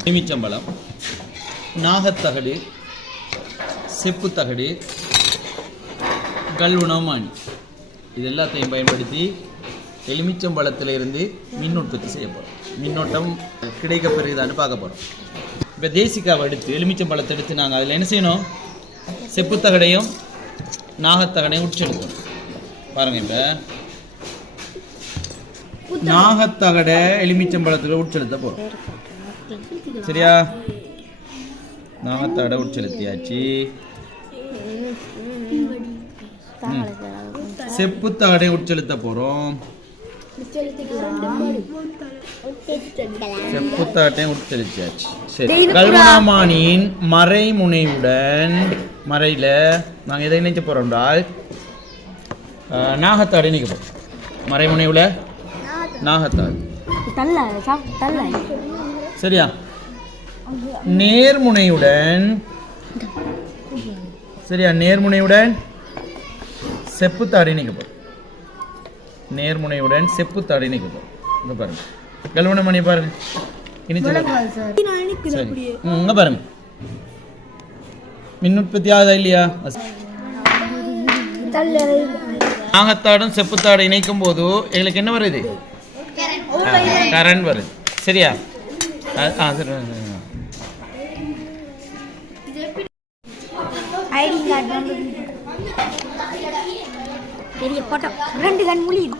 எலுமிச்சம்பழம் நாகத்தகடு செப்புத்தகடு கல்வுணமானி இது எல்லாத்தையும் பயன்படுத்தி எலுமிச்சம்பழத்தில் இருந்து மின் உற்பத்தி செய்ய போகிறோம் மின்னோட்டம் கிடைக்க பெறுதான்னு பார்க்க போகிறோம் இப்போ தேசிக்காவை எடுத்து எலுமிச்சம்பழத்தை எடுத்து நாங்கள் அதில் என்ன செய்யணும்? செப்புத்தகடையும் நாகத்தகடையும் உடிச்செடுக்கணும் பாருங்கள் இப்போ. நாகத்தகடை எலுமிச்சம்பழத்தில் உட்செலுத்த போகிறோம் சரியா? நாகத்தகடை உட்செலுத்தியாச்சு. செப்புத்தகடை உட்செலுத்த போகிறோம் செப்புத்தாட்டை உட்செலுத்தியாச்சு. சரி. கல்வனாமானியின் மறைமுனையுடன் மறையில் நாங்கள் எதை இணைக்க போகிறோம் என்றால் நாகத்தாடை இணைக்க போகிறோம் மறைமுனைவில் தள்ள சரியா? நேர்முனையுடன் சரியா? நேர்முனையுடன் செப்புத்தாடு இணைக்கப்படும் நேர்முனையுடன் செப்புத்தாடு இணைக்கப்படும் இங்க பாருங்க. கல்வன மணி பாருங்க. இங்க பாருங்க. மின் உற்பத்தி ஆகுதா இல்லையா? நாகத்தாடும் செப்புத்தாடு இணைக்கும் போது எங்களுக்கு என்ன வருது? கரண்ட் வருது சரியா? ஆ ஐடி கார்டு பெரிய போட்டோ ரெண்டு கண் முடியும்